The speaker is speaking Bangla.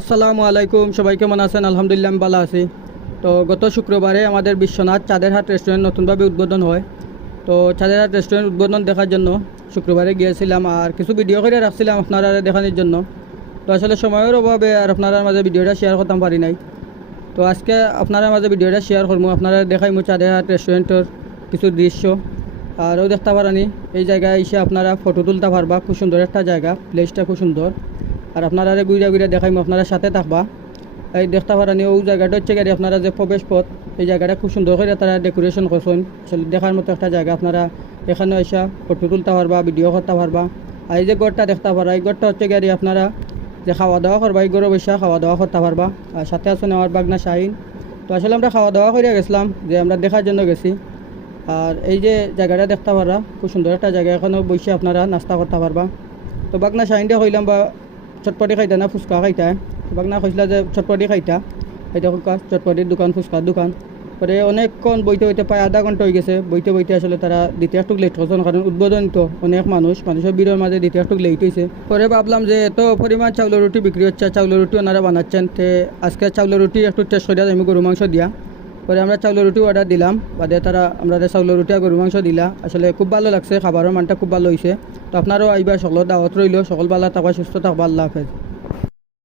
আসসালামু আলাইকুম, সবাই কেমন আছেন? আলহামদুলিল্লাহ আমি ভালো আছি। তো গত শুক্রবারে আমাদের বিশ্বনাথ চাঁদেরহাট রেস্টুরেন্ট নতুনভাবে উদ্বোধন হয়। তো চাঁদের চাঁদেরহাট রেস্টুরেন্ট উদ্বোধন দেখার জন্য শুক্রবারে গিয়েছিলাম আর কিছু ভিডিও করে রাখছিলাম আপনারা দেখানোর জন্য। তো আসলে সময়ের অভাবে আর আপনারা মাঝে ভিডিওটা শেয়ার করতাম পারি নাই। তো আজকে আপনারা মাঝে ভিডিওটা শেয়ার করব, আপনারা দেখাই মো চাঁদেরহাট রেস্টুরেন্টের কিছু দৃশ্য। আরও দেখতে পারানি, এই জায়গায় এসে আপনারা ফটো তুলতে পারবা, খুব সুন্দর একটা জায়গা প্লেসটা খুব সুন্দর। আর আপনারা গুইরা গুইরা দেখাইম, আপনারা সাথে থাকবা। এই দেখতে পারানি ওই জায়গাটা হচ্ছে গাড়ি আপনারা যে প্রবেশ পথ, এই জায়গাটা খুব সুন্দর করে তারা ডেকোরেশন করছেন। আসলে দেখার মতো একটা জায়গা, আপনারা এখানে এসে ফটো তুলতে পারবা ভিডিও করতে পারবা। আর এই যে গড়টা দেখতে পারা এই গড়টা হচ্ছে গাড়ি আপনারা যে খাওয়া দাওয়া করবা, এই গড়ে বসে খাওয়া দাওয়া করতে পারবা। আর সাথে আছেন আমার বাগনা শাহিন। তো আসলে আমরা খাওয়া দাওয়া করে গেছিলাম, যে আমরা দেখার জন্য গেছি। আর এই যে জায়গাটা দেখতে পারা খুব সুন্দর একটা জায়গা, এখানেও বসে আপনারা নাস্তা করতে পারবা। তো বাগনা শাহিনটা কইলাম বা চটপটি খাইতা না ফুচকা খাইতা? বাগনা কইসলা যে চটপটি খাইতা? এটা কা চটপটির দোকান ফুচকার দোকান। পরে অনেকক্ষণ বইতে বইতে প্রায় আধা ঘণ্টা হয়ে গেছে। বইতে বইতে আসলে তারা দ্বিতীয় একটু লেট করছেন কারণ উদ্বোধন তো অনেক মানুষ মানুষের ভিড়ের মাঝে দ্বিতীয় একটু লেট হয়েছে পরে ভাবলাম যে এত পরিমাণ চাউলের রুটি বিক্রি হচ্ছে চাউলের রুটি ওনারা বানাচ্ছেন। তে আজকে চাউলের রুটি একটু টেস্ট করে আমি গরু মাংস দিয়া। পরে আমরা চাউলের রুটি অর্ডার দিলাম। বাদে তারা, আমরা চাউলের রুটি আর গরু মাংস দিলা, আসলে খুব ভালো লাগছে খাবারের মানটা খুব ভালো হয়েছে তো আপনারও আইবার সকল দাওয়াত রইল, সকল ভালো থাকবা, সুস্থ থাকবা, আল্লাহ হাফেজ।